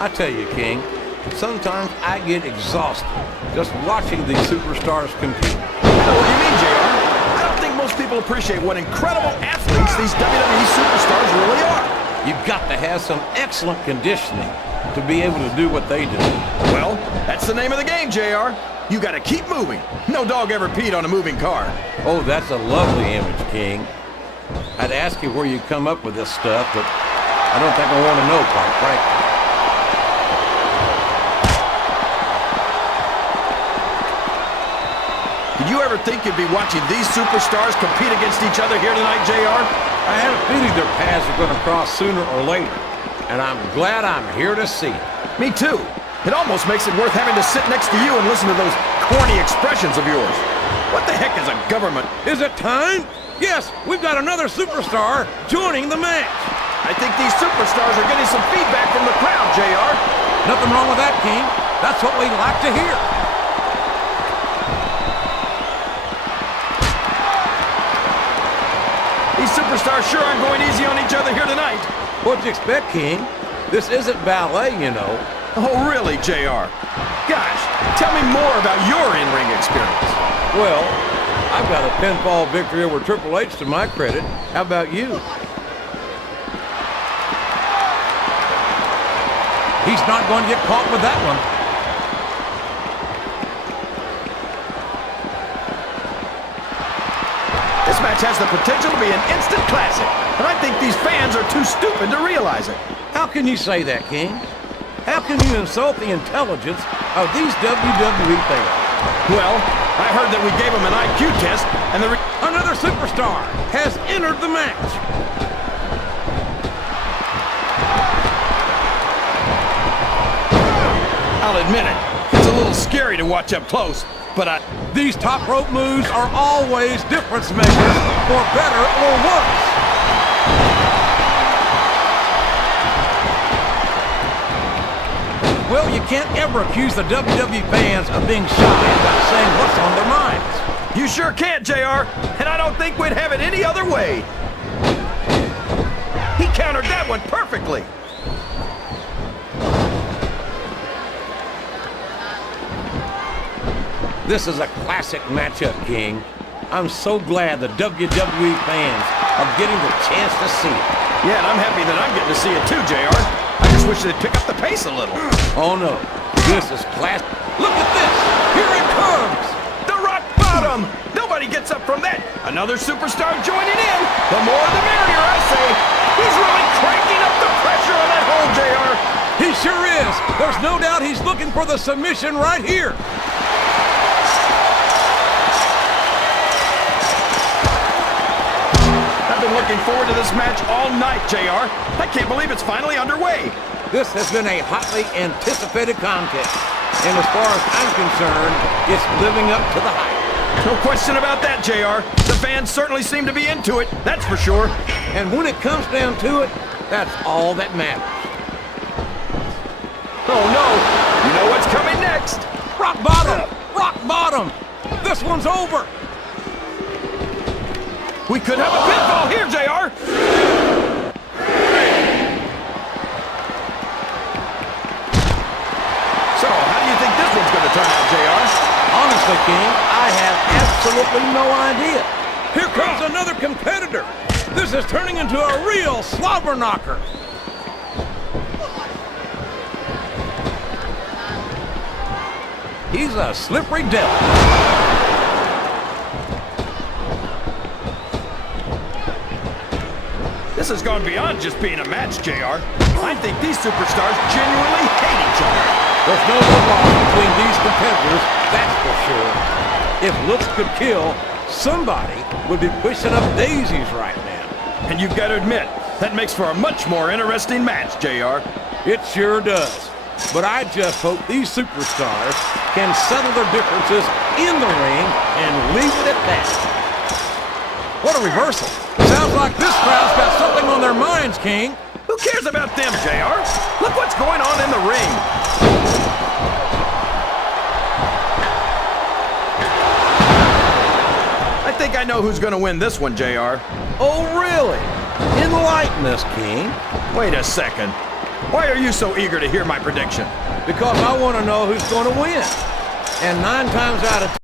I tell you, King, sometimes I get exhausted just watching these superstars compete. I know what you mean, JR. I don't think most people appreciate what incredible athletes these WWE superstars really are. You've got to have some excellent conditioning to be able to do what they do. Well, that's the name of the game, JR. You gotta keep moving. No dog ever peed on a moving car. Oh, that's a lovely image, King. I'd ask you where you come up with this stuff, but I don't think I want to know, quite frankly. Did you ever think you'd be watching these superstars compete against each other here tonight, JR? I had a feeling their paths were going to cross sooner or later, and I'm glad I'm here to see it. Me too. It almost makes it worth having to sit next to you and listen to those corny expressions of yours. What the heck is a government? Is it time? Yes, we've got another superstar joining the match. I think these superstars are getting some feedback from the crowd, JR. Nothing wrong with that, King. That's what we like to hear. These superstars sure aren't going easy on each other here tonight. What'd you expect, King? This isn't ballet, you know. Oh, really, JR? Gosh, tell me more about your in-ring experience. Well, I've got a pinfall victory over Triple H to my credit. How about you? He's not going to get caught with that one. This match has the potential to be an instant classic, and I think these fans are too stupid to realize it. How can you say that, King? How can you insult the intelligence of these WWE fans? Well, I heard that we gave them an IQ test, and another superstar has entered the match. I'll admit it, it's a little scary to watch up close, but These top rope moves are always difference makers, for better or worse. Well, you can't ever accuse the WWE fans of being shy about saying what's on their minds. You sure can't, JR, and I don't think we'd have it any other way. He countered that one perfectly. This is a classic matchup, King. I'm so glad the WWE fans are getting the chance to see it. Yeah, and I'm happy that I'm getting to see it too, JR. I just wish they'd pick up the pace a little. Oh no, this is class. Look at this! Here it comes! The rock bottom! Nobody gets up from that. Another superstar joining in. The more the merrier, I say. He's really cranking up the pressure on that hole, JR. He sure is. There's no doubt he's looking for the submission right here. I've been looking forward to this match all night, JR. I can't believe it's finally underway. This has been a hotly anticipated contest, and as far as I'm concerned, it's living up to the hype. No question about that, JR. The fans certainly seem to be into it, that's for sure. And when it comes down to it, that's all that matters. Oh no, you know what's coming next. Rock bottom! Rock bottom! This one's over! We could have a pinfall here, JR. So, how do you think this one's going to turn out, JR? Honestly, King, I have absolutely no idea. Here comes another competitor. This is turning into a real slobber knocker. He's a slippery devil. This has gone beyond just being a match, JR. I think these superstars genuinely hate each other. There's no love between these competitors, that's for sure. If looks could kill, somebody would be pushing up daisies right now. And you've got to admit, that makes for a much more interesting match, JR. It sure does. But I just hope these superstars can settle their differences in the ring and leave it at that. What a reversal. Sounds like this crowd's got something on their minds, King. Who cares about them, JR? Look what's going on in the ring. I think I know who's going to win this one, JR. Oh, really? Enlighten us, King. Wait a second. Why are you so eager to hear my prediction? Because I want to know who's going to win. And 9 times out of 10,